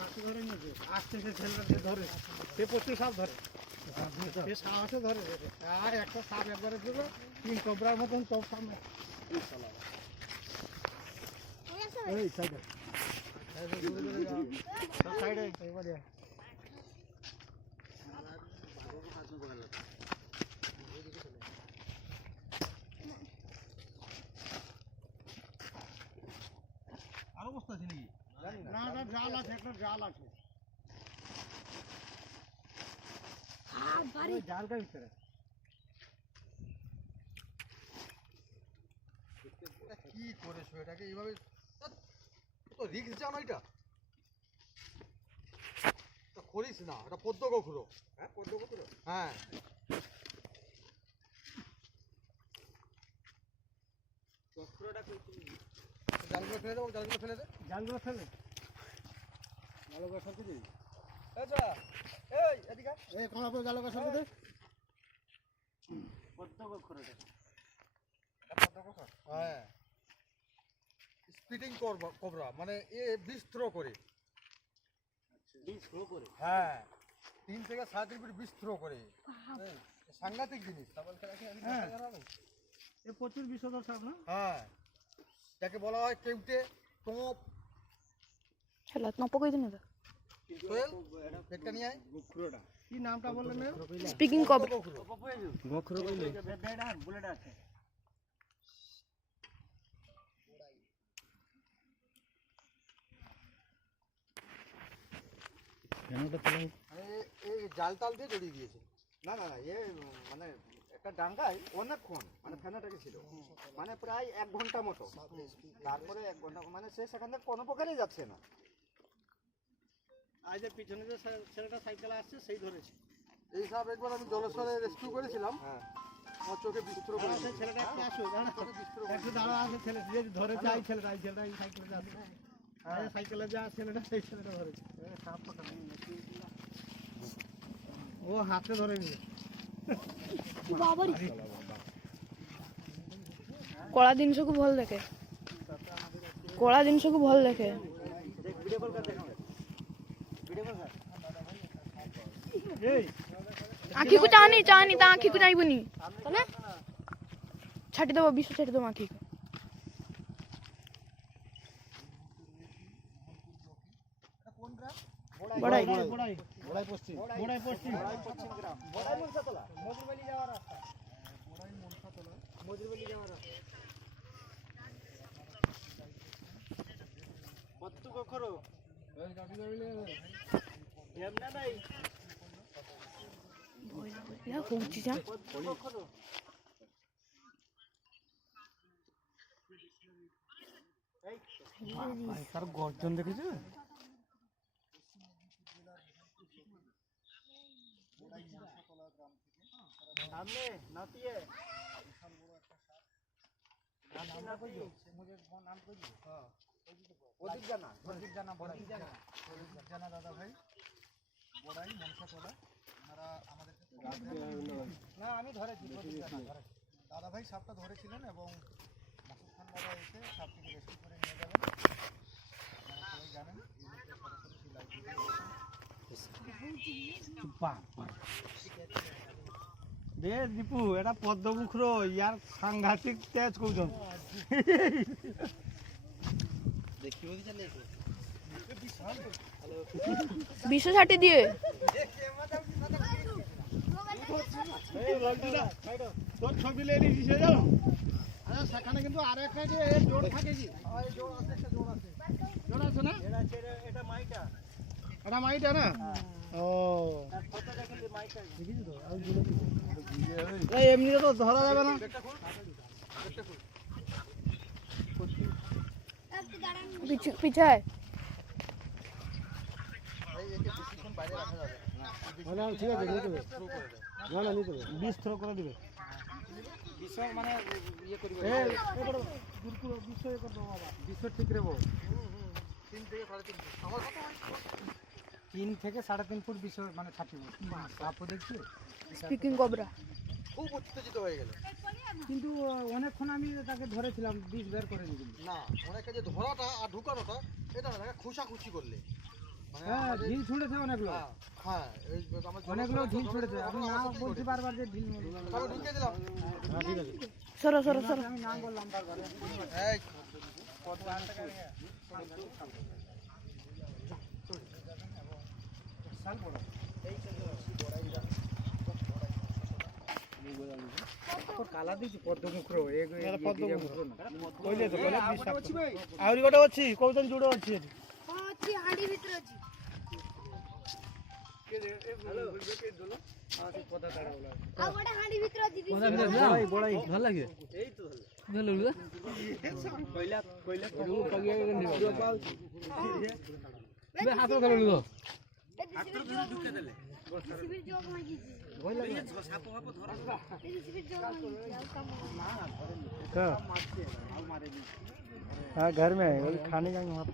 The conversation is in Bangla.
হাতি ধরে নিয়েছে, আসছে সে ছেলেটাকে ধরে, সে প্রচুর সাপ ধরে, সে সাহসে ধরে, আর একটা সাপ একবারে দিল তিন কোবরার মতন সব সামনে। এই সাইডে সাইডে এবারে আরো বস্তা আছে নাকি? না না, জাল আছে, একটা জাল আছে। জালটা ভিতরে কি করেছো এটাকে এইভাবে? তো রিক্স জানো এটা? করিস না, এটা পদ্ম গোখরো। হ্যাঁ, পদ্ম গোখরো। হ্যাঁ, জালগুলো ফেলে দেবো, জালগুলো ফেলে দে, জালগুলো ফেলে জালগুলো সরকে দিই। আচ্ছা, এই এদিকে এই কমলা পরে জালগুলো সরকে দে। পদ্ম গোখরোটা, পদ্ম গোখর। হ্যাঁ, স্পিডিং কোবরা, মানে এ বিষ থ্রো করে। বিষ থ্রো করে? হ্যাঁ, 3 থেকে 7 ফিট বিষ থ্রো করে। সাংঘাতিক জিনিস। হ্যাঁ, এ প্রচুর বিষধর সাপ না? হ্যাঁ, যাকে বলা হয় কেউটে, টোপ। হ্যালো, নপ কই দিন না। সোহেল, একটা নিয়ে আয়। গোখরোটা কি নামটা বললেন না? স্পিকিং কব গোখরো কইলে বেডা বুলেট আছে। এই জাল টাল দিয়ে জড়িয়ে দিয়েছে। না না না, এ মানে একটা ডাঙ্গায় অনেকক্ষণ মানে ফেনাটাকে ছিল, মানে প্রায় 1 ঘন্টা মতো। তারপরে 1 ঘন্টা মানে সে সেখান থেকে কোনো প্রকারেই যাচ্ছে না। আজ যে পিছনে যে ছেলেটা সাইকেলে আসছে সেই ধরেছে এই সব। একবার আমি জলেশ্বরে রেস্কিউ করেছিলাম। হ্যাঁ, আমার চোখে বিস্ত্র করেছে ছেলেটা। একটু আসো, একটু দাঁড়া, আছে ছেলে যে ধরেছে। এই ছেলেটা, এই ছেলেটা এই সাইকেলে যাচ্ছে। হ্যাঁ, সাইকেলে যা ছেলেটা, সেই ছেলেটা ধরেছে। সাপ পাকা ও হাতে ধরে নিয়ে বাবারি কলা জিনিসକୁ ଭଲ ଦେଖେ, କଳା ଜିନିଷକୁ ଭଲ ଦେଖେ। ଆଖିକୁ ଚାହନି ଚାହନି, ତା ଆଖିକୁ ଚାହିଁବୁନି, ତମେ ଛାଟିଦବ, ବିଷ ଛାଟିଦବ ଆଖିକୁ। বড়াই বড়াই বড়াই পশ্চিম, বড়াই পশ্চিম, বড়াই পশ্চিম গ্রাম, বড়াই মনসাতলা, মজুরবাড়ি যাওয়ার রাস্তা। বড়াই মনসাতলা, মজুরবাড়ি যাওয়ার রাস্তা। পদ্ম গোখরো এই গাড়ি যাইলে এমনা নাই ইয়া কোচি যা পদ্ম গোখরো। এই তার গর্জন দেখেছো? সামনে নাতিয়ে বিশাল বড় একটা সাপ। নামটা কই দিও, মুঝে নাম কই দিও। হ্যাঁ, ওদিক জানা, ওদিক জানা, ওদিক জানা, ওদিক জানা দাদা ভাই। বড়াই মনসাতলা, আপনারা আমাদেরকে না, আমি ধরেছি, ওদিক জানা ধরেছি। দাদা ভাই সাপটা ধরেছিলেন এবং মাসুদ খান দাদা এসে সাপটিকে রেস্কিউ করে নিয়ে যাবেন। আপনারা সবাই জানেন এই মুহূর্তে সরাসরি লাইভ দে দীপু, এটা পদ্ম গোখরো, ইয়ার সাংঘাতিক তেজ কৌজন। বিষ ছাটি দিয়ে তোর ছবি লেলি দিছে জানো? আরে সেখানে কিন্তু আর একটা যে জোড় থাকে কি? জোড় আছে, একটা জোড় আছে। জোড় আছে না? এটা মাইটা। এটা মাইটা না? ও ফটো দেখেন মাইটা। দেখিস তো? আর জোড় এই এমনিতে তো ধরা যাবে না। পিছায় বাইরে রাখা যাবে না। ঠিক আছে, নিতে হবে। না না, নিতে হবে। বিষ থ্রো করে দিবে। বিশ্ব মানে ইয়ে করিব বিশ্ব ইয়ে করবো বাবা বিশ্ব ঠিক রেবো 3 থেকে 3.5 ফুট বিশ্ব মানে ছাপিব সাপও দেখছি স্পিকিং কবরা। খুব উত্তেজিত হয়ে গেল। কিন্তু অনেকক্ষণ আমি তাকে ধরেছিলাম বিষ বের করে দিই না অনেকে যে ধরাটা আর ঢুকানোটা এটা না তাকে খুশাখুশি করলে মানে হ্যাঁ ঢিল ছুঁড়েছে অনেকগুলো হ্যাঁ হ্যাঁ এই আমার অনেকগুলো ঢিল ছুঁড়েছে আমি না বলছি বারবার যে ঢিল তবে ঢুকিয়ে দিলাম। হ্যাঁ ঠিক আছে সরো সরো সরো। আমি নাম বললাম বারবার এই কালা দিচ্ছি পদ্মমুখর কইলে তো কইলে ଆହୁରି ଗୋଟେ ଅଛି କହୁଛନ୍ତି ଯୋଡ଼େ ଅଛି ଏଠି। ଅଛି ହାଣ୍ଡି ଭିତରେ ଅଛି। ଆଉ ଗୋଟେ ହାଣ୍ଡି ଭିତରେ ଅଛି। ଭଲ ଲାଗେ ହାତ ଖେଳିଲୁ हाँ घर में है खाने जाएंगे वहाँ पे।